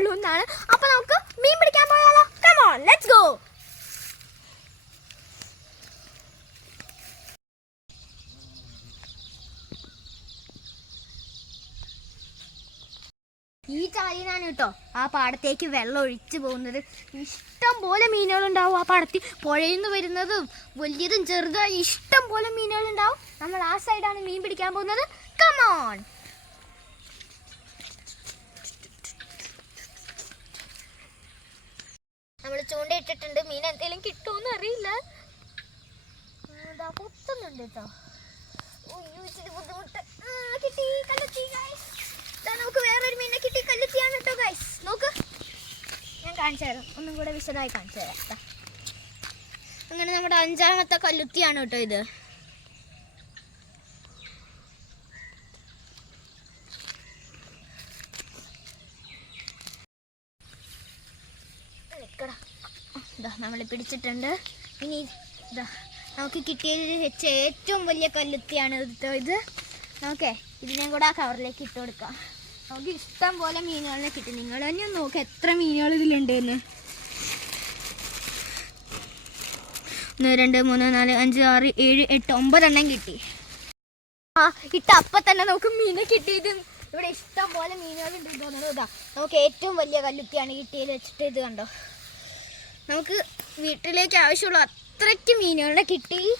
ഉള്ളൂ എന്നാണ്. അപ്പൊ നമുക്ക് മീൻ പിടിക്കാൻ പോയാലോ? കമോൺ ലെറ്റ്സ് ഗോ ഈ ചാലിനാണ് കേട്ടോ ആ പാടത്തേക്ക് വെള്ളം ഒഴിച്ചു പോകുന്നത്. ഇഷ്ടം പോലെ മീനുകളുണ്ടാവും ആ പാടത്തിൽ. പുഴയിൽ നിന്ന് വരുന്നതും വലിയതും ചെറുതും ഇഷ്ടം പോലെ മീനുകളുണ്ടാവും. നമ്മൾ ആ സൈഡാണ് മീൻ പിടിക്കാൻ പോകുന്നത്. കമോൺ നമ്മൾ ഇട്ടിട്ടുണ്ട്. മീൻ എന്തെങ്കിലും കിട്ടുമെന്ന് അറിയില്ല. പൊത്തുന്നുണ്ട് കേട്ടോ ഉയ്യോ, ബുദ്ധിമുട്ട്. കിട്ടി കല്ലെത്തി നമുക്ക് വേറൊരു മീനെ കിട്ടി. കല്ലെത്തിയാണ് കേട്ടോ ഗൈസ് നോക്ക്. ഞാൻ കാണിച്ചു തരാം. ഒന്നും കൂടെ വിശദമായി കാണിച്ചു തരാം. അങ്ങനെ നമ്മുടെ അഞ്ചാമത്തെ കല്ലുത്തിയാണ് കേട്ടോ ഇത്. നിക്കടാ. ഇതാ നമ്മൾ പിടിച്ചിട്ടുണ്ട്. ഇനി ഇതാ നമുക്ക് കിട്ടിയത് വെച്ച് ഏറ്റവും വലിയ കല്ലുത്തിയാണ് ഇത്. ഇത് നോക്കേ ഇതിനെയും കൂടെ ആ കവറിലേക്ക് ഇട്ട് കൊടുക്കാം. നമുക്ക് ഇഷ്ടം പോലെ മീനുകളിനെ കിട്ടും. നിങ്ങൾ തന്നെ നോക്ക് എത്ര മീനുകൾ ഇതിലുണ്ട് എന്ന് ഒന്ന് രണ്ട് മൂന്ന് നാല് അഞ്ച് ആറ് ഏഴ് എട്ട് ഒമ്പതെണ്ണം കിട്ടി. ആ ഇട്ട അപ്പം തന്നെ നമുക്ക് മീനെ കിട്ടിയത്. ഇവിടെ ഇഷ്ടം പോലെ മീനുകളുണ്ട് ഇത് തോന്നുന്നു. ഇതാ നമുക്ക് ഏറ്റവും വലിയ കല്ലുത്തിയാണ് കിട്ടിയത് വെച്ചിട്ട് ഇത് കണ്ടോ? നമുക്ക് വീട്ടിലേക്ക് ആവശ്യമുള്ള അത്രയ്ക്ക് മീനുകളെ കിട്ടി.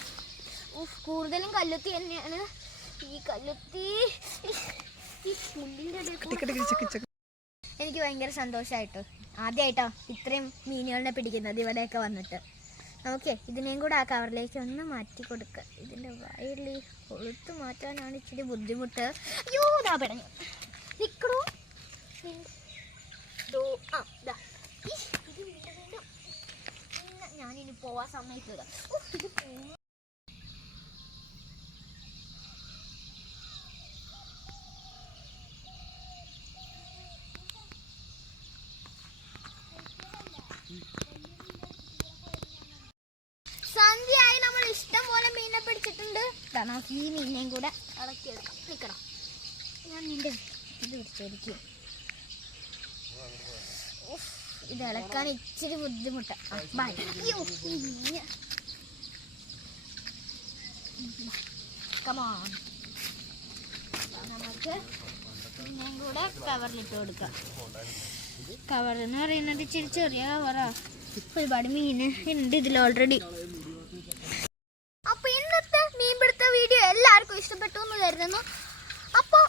കൂടുതലും കല്ലുത്തി തന്നെയാണ്. ഈ കല്ലുത്തി ഈ എനിക്ക് ഭയങ്കര സന്തോഷമായിട്ടോ ആദ്യമായിട്ടോ ഇത്രയും മീനുകളെ പിടിക്കുന്നത് ഇവിടെയൊക്കെ വന്നിട്ട്. ഓക്കെ ഇതിനെയും കൂടെ ആ കവറിലേക്ക് ഒന്ന് മാറ്റി കൊടുക്കുക ഇതിന്റെ വയറിൽ കൊളുത്ത് മാറ്റാനാണ് ഇച്ചിരി ബുദ്ധിമുട്ട്. അയ്യോ ദാ പിടഞ്ഞു നിക്കടോ നി- ദോ, ആ, ദാ. ഈ, ഇത് വീണ്ടും വീണ്ടും. ഇന്ന് ഞാനിനി പോവാൻ സമ്മതിക്കില്ല ഇത് സന്ധ്യയായി നമ്മൾ ഇഷ്ടം പോലെ മീനെ പിടിച്ചിട്ടുണ്ട്. നമുക്ക് ഈ മീനെയും കൂടെ ഇളക്കിയെടുക്കാം നിൽക്കണം ഞാൻ നിന്റെ ഇത് പിടിച്ചെടുക്കും ഇത് ഇളക്കാൻ ഇച്ചിരി ബുദ്ധിമുട്ടാണ് നമുക്ക് മീനെയും കൂടെ കവറിലിട്ട് കൊടുക്കാം. കവർ എന്ന് പറയുന്നത് ഇച്ചിരി ചെറിയ കവറാ ഒരുപാട് മീന് ഉണ്ട് ഇതിൽ ഓൾറെഡി അപ്പൊ ഇന്നത്തെ മീൻപിടുത്ത വീഡിയോ എല്ലാവർക്കും ഇഷ്ടപ്പെട്ടു എന്ന് കരുതുന്നു. അപ്പോൾ